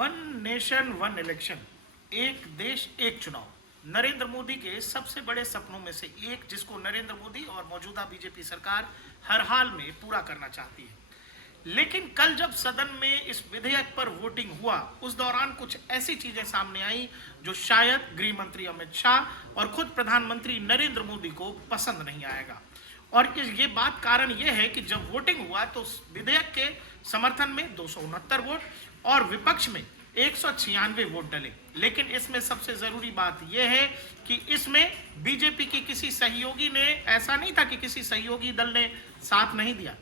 One nation one election, एक देश एक चुनाव, नरेंद्र मोदी के सबसे बड़े सपनों में से एक, जिसको नरेंद्र मोदी और मौजूदा बीजेपी सरकार हर हाल में पूरा करना चाहती है। लेकिन कल जब सदन में इस विधेयक पर वोटिंग हुआ, उस दौरान कुछ ऐसी चीजें सामने आई जो शायद गृह मंत्री अमित शाह और खुद प्रधानमंत्री नरेंद्र मोदी को पसंद नहीं आएगा। और ये बात कारण यह है कि जब वोटिंग हुआ तो विधेयक के समर्थन में 269 वोट और विपक्ष में 196 वोट डले। लेकिन इसमें सबसे जरूरी बात यह है कि इसमें बीजेपी की किसी सहयोगी ने, ऐसा नहीं था कि किसी सहयोगी दल ने साथ नहीं दिया।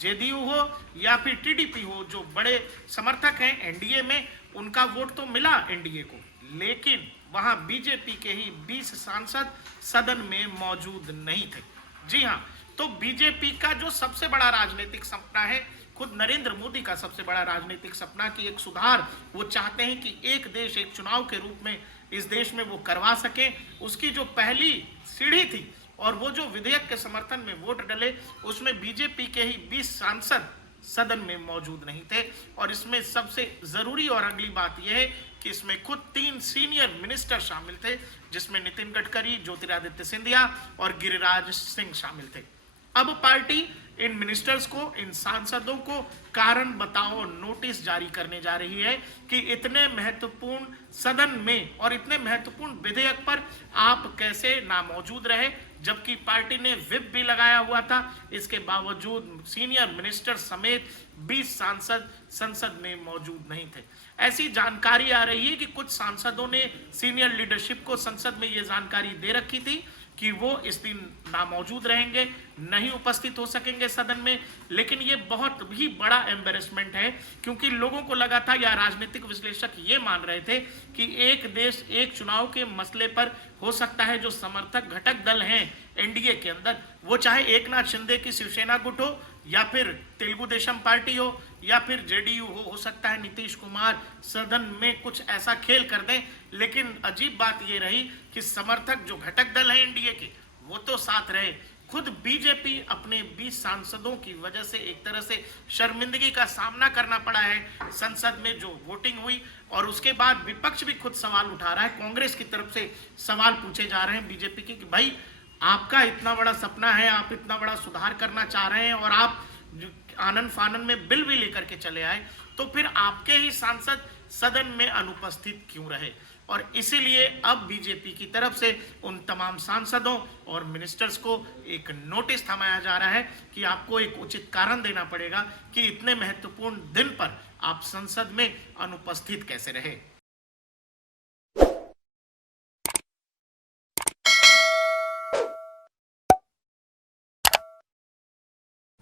जेडीयू हो या फिर टीडीपी हो, जो बड़े समर्थक हैं एनडीए में, उनका वोट तो मिला एनडीए को, लेकिन वहां बीजेपी के ही 20 सांसद सदन में मौजूद नहीं थे। जी हां, तो बीजेपी का जो सबसे बड़ा राजनीतिक सपना है, खुद नरेंद्र मोदी का सबसे बड़ा राजनीतिक सपना कि एक सुधार वो चाहते हैं कि एक देश एक चुनाव के रूप में इस देश में वो करवा सके, उसकी जो पहली सीढ़ी थी और वो जो विधेयक के समर्थन में वोट डले, उसमें बीजेपी के ही 20 सांसद सदन में मौजूद नहीं थे। और इसमें सबसे जरूरी और अगली बात यह है कि इसमें खुद 3 सीनियर मिनिस्टर शामिल थे, जिसमें नितिन गडकरी, ज्योतिरादित्य सिंधिया और गिरिराज सिंह शामिल थे। अब पार्टी इन मिनिस्टर्स को, इन सांसदों को कारण बताओ नोटिस जारी करने जा रही है कि इतने महत्वपूर्ण सदन में और इतने महत्वपूर्ण विधेयक पर आप कैसे नामौजूद रहे, जबकि पार्टी ने व्हिप भी लगाया हुआ था। इसके बावजूद सीनियर मिनिस्टर समेत 20 सांसद संसद में मौजूद नहीं थे। ऐसी जानकारी आ रही है कि कुछ सांसदों ने सीनियर लीडरशिप को संसद में ये जानकारी दे रखी थी कि वो इस दिन नामौजूद रहेंगे, नहीं उपस्थित हो सकेंगे सदन में। लेकिन ये बहुत ही बड़ा एम्बेरसमेंट है, क्योंकि लोगों को लगा था, या राजनीतिक विश्लेषक ये मान रहे थे कि एक देश एक चुनाव के मसले पर हो सकता है जो समर्थक घटक दल हैं एनडीए के अंदर, वो चाहे एकनाथ शिंदे की शिवसेना गुट हो या फिर तेलुगु देशम पार्टी हो या फिर जेडीयू हो सकता है नीतीश कुमार सदन में कुछ ऐसा खेल कर दें। लेकिन अजीब बात ये रही कि समर्थक जो घटक दल हैं एनडीए के, वो तो साथ रहे। खुद बीजेपी अपने 20 सांसदों की वजह से एक तरह से शर्मिंदगी का सामना करना पड़ा है संसद में जो वोटिंग हुई। और उसके बाद विपक्ष भी खुद सवाल उठा रहा है, कांग्रेस की तरफ से सवाल पूछे जा रहे हैं बीजेपी के कि भाई, आपका इतना बड़ा सपना है, आप इतना बड़ा सुधार करना चाह रहे हैं और आप आनन फानन में बिल भी लेकर के चले आए, तो फिर आपके ही सांसद सदन में अनुपस्थित क्यों रहे। और इसीलिए अब बीजेपी की तरफ से उन तमाम सांसदों और मिनिस्टर्स को एक नोटिस थमाया जा रहा है कि आपको एक उचित कारण देना पड़ेगा कि इतने महत्वपूर्ण दिन पर आप संसद में अनुपस्थित कैसे रहे।